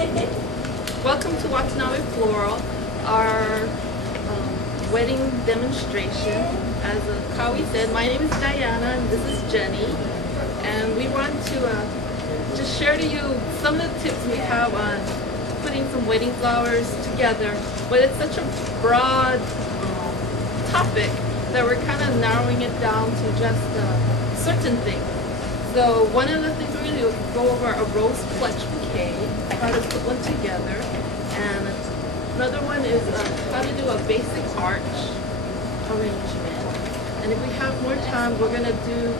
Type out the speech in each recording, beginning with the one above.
Welcome to Watanabe Floral, our wedding demonstration. As Kawi said, my name is Diana and this is Jenny, and we want to just share to you some of the tips we have on putting some wedding flowers together. But it's such a broad topic that we're kind of narrowing it down to just certain things. So one of the things we're going to do is go over a rose clutch bouquet, how to put one together, and another one is how to do a basic arch arrangement. And if we have more time, we're going to do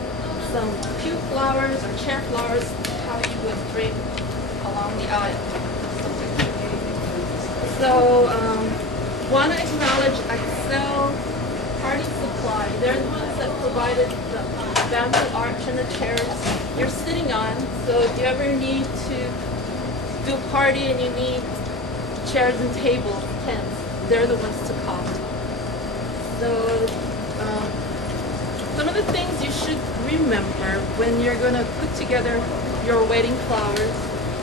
some pew flowers or chair flowers, how you would drape along the aisle. So want to acknowledge Accel Party Supply. They're the ones that provided the bamboo arch and the chairs you're sitting on. So if you ever need to do a party and you need chairs and tables, tents, they're the ones to call. So some of the things you should remember when you're going to put together your wedding flowers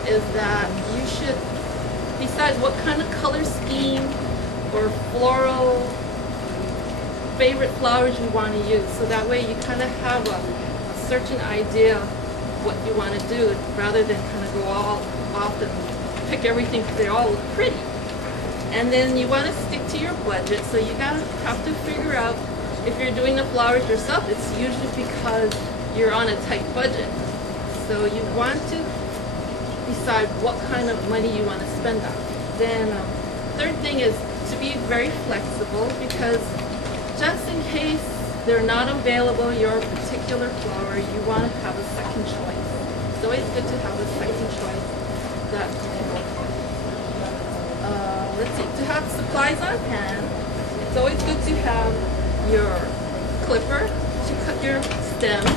is that you should decide what kind of color scheme or floral favorite flowers you want to use, so that way you kind of have a certain idea of what you want to do rather than kind of go all off and pick everything because they all look pretty. And then you want to stick to your budget, so you have to figure out if you're doing the flowers yourself, it's usually because you're on a tight budget. So you want to decide what kind of money you want to spend on. Then third thing is to be very flexible, because just in case they're not available, your particular flower, you want to have a second choice. It's always good to have a second choice. That let's see, to have supplies on hand, it's always good to have your clipper to cut your stems,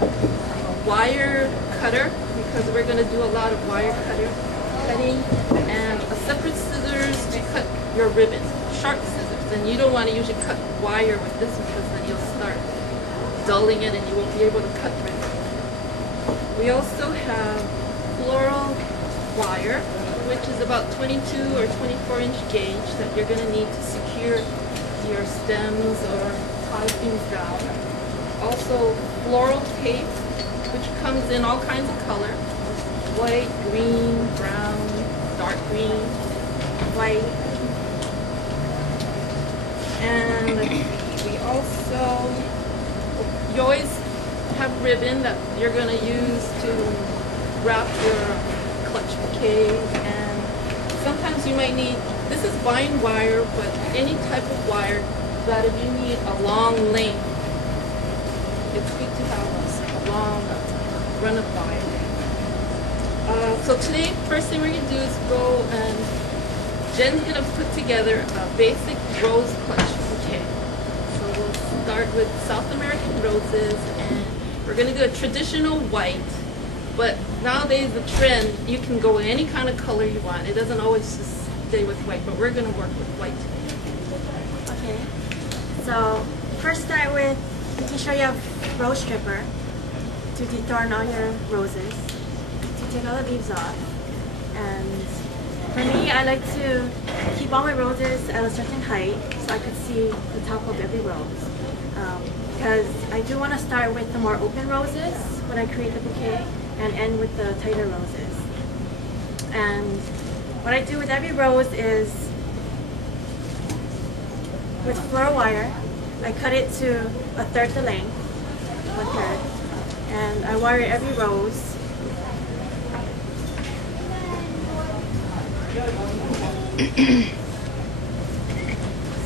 a wire cutter, because we're going to do a lot of wire cutting, and a separate scissors to cut your ribbon, sharp scissors. And you don't want to usually cut wire with this because then you'll start dulling it and you won't be able to cut ribbon. We also have floral wire, which is about 22 or 24-inch gauge that you're going to need to secure your stems or tie things down. Also floral tape, which comes in all kinds of color: white, green, brown, dark green, white. And we also, you always have ribbon that you're going to use to wrap your clutch bouquet, and sometimes you might need, this is vine wire, but any type of wire that if you need a long length, it's good to have a long run of wire. So today, first thing we're going to do is go and Jen's going to put together a basic rose clutch bouquet. So we'll start with South American roses, and we're going to do a traditional white, but nowadays the trend, you can go any kind of color you want. It doesn't always just stay with white, but we're going to work with white. Okay, so first start with making sure you have rose stripper to dethorn all your roses, to take all the leaves off. And for me, I like to keep all my roses at a certain height so I could see the top of every rose. Because I do want to start with the more open roses when I create the bouquet and end with the tighter roses. And what I do with every rose is, with floral wire, I cut it to a third the length, 1/3, and I wire every rose.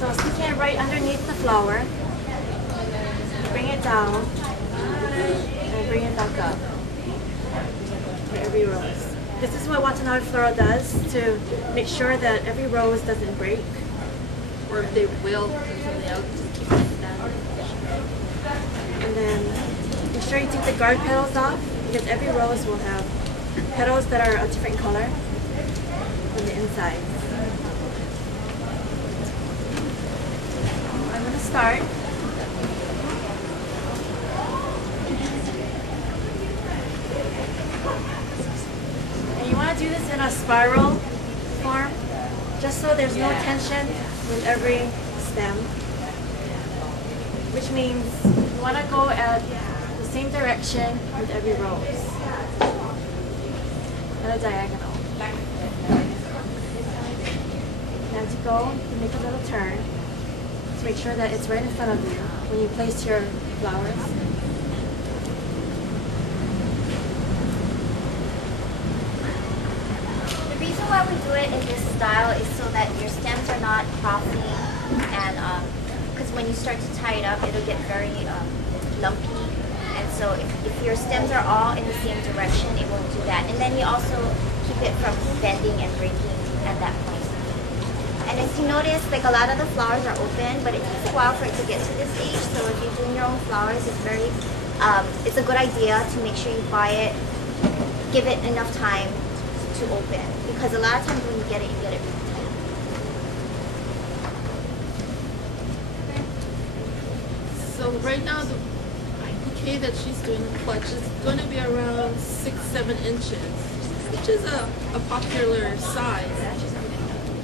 So sticking it right underneath the flower, bring it down, and bring it back up for every rose. This is what Watanabe Floral does to make sure that every rose doesn't break. Or if they will, they'll just keep it standing. And then make sure you take the guard petals off, because every rose will have petals that are a different color on the inside. I'm going to start. And you want to do this in a spiral form, just so there's no tension with every stem, which means you want to go at the same direction with every rose, at a diagonal. And as you go, you make a little turn to make sure that it's right in front of you when you place your flowers. The reason why we do it in this style is so that your stems are not crossing, and because when you start to tie it up, it'll get very lumpy. And so if your stems are all in the same direction, it won't do that. And then you also keep it from bending and breaking at that point. And if you notice, like a lot of the flowers are open, but it takes a while for it to get to this stage. So if you're doing your own flowers, it's a good idea to make sure you buy it, give it enough time to open, because a lot of times when you get it really tight. So right now the bouquet that she's doing in clutch is going to be around 6-7 inches, which is a popular size,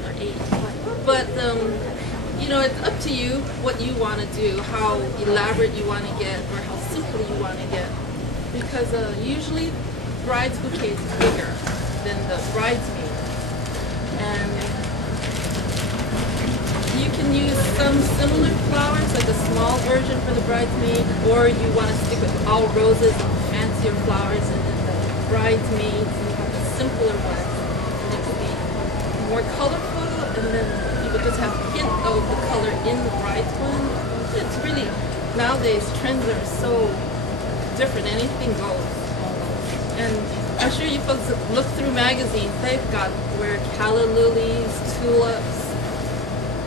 or 8. But you know, it's up to you what you want to do, how elaborate you want to get, or how simple you want to get. Because usually bride's bouquet is bigger than the bridesmaid, and you can use some similar flowers, like a small version for the bridesmaid, or you want to stick with all roses and fancier flowers, and then the bridesmaids you have the simpler ones, and it could be more colorful, and then you could just have a hint of the color in the bride's one. It's really, nowadays trends are so different, anything goes. And I'm sure you folks have looked through magazines, they've got where calla lilies, tulips,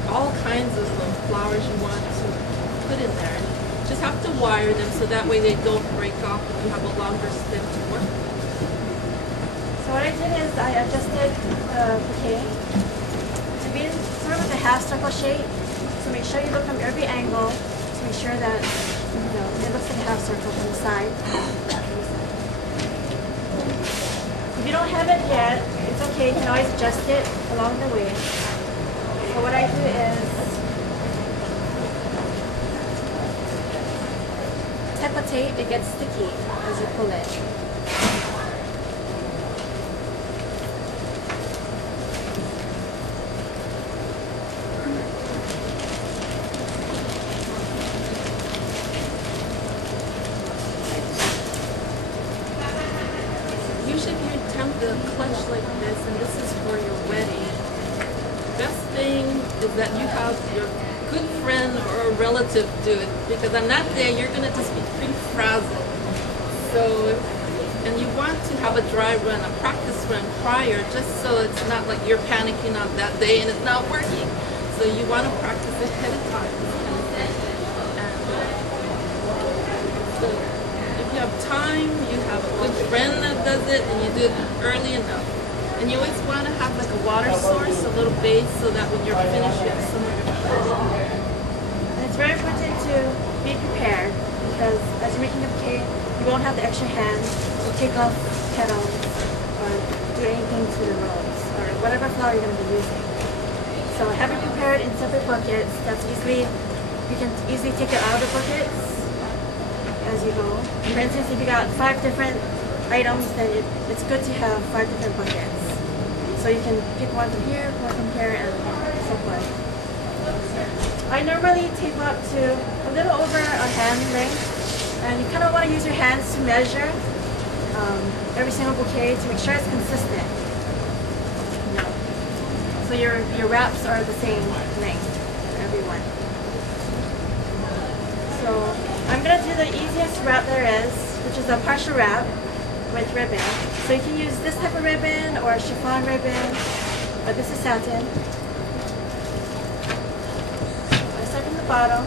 all kinds of flowers you want to put in there. You just have to wire them so that way they don't break off and you have a longer stem to work with. So what I did is I adjusted the bouquet to be sort of like a half circle shape. So make sure you look from every angle to make sure that it looks like a half circle from the side. If you don't have it yet, it's okay. You can always adjust it along the way. So what I do is tap a tape, it gets sticky as you pull it. Usually if you attempt a clutch like this, and this is for your wedding, best thing is that you have your good friend or a relative do it, because on that day you're going to just be pretty frazzled. So, and you want to have a dry run, a practice run prior, just so it's not like you're panicking on that day and it's not working. So you want to practice ahead of time. And so if you have time, you have a good friend that does it, and you do it early enough. And you always want to have like a water source, a little base, so that when you're finished, you have somewhere to put it. And it's very important to be prepared, because as you're making a bouquet, you won't have the extra hands to take off petals or do anything to the rose or whatever flower you're going to be using. So have it prepared in separate buckets. You can easily take it out of the buckets as you go. For instance, if you got 5 different items, then it's good to have 5 different buckets. So you can pick one from here, one from here, and so forth. I normally tape up to a little over a hand length, and you kind of want to use your hands to measure every single bouquet to make sure it's consistent. So your wraps are the same length for everyone. So I'm going to do the easiest wrap there is, which is a partial wrap with ribbon. So you can use this type of ribbon or chiffon ribbon, but this is satin. I start from the bottom.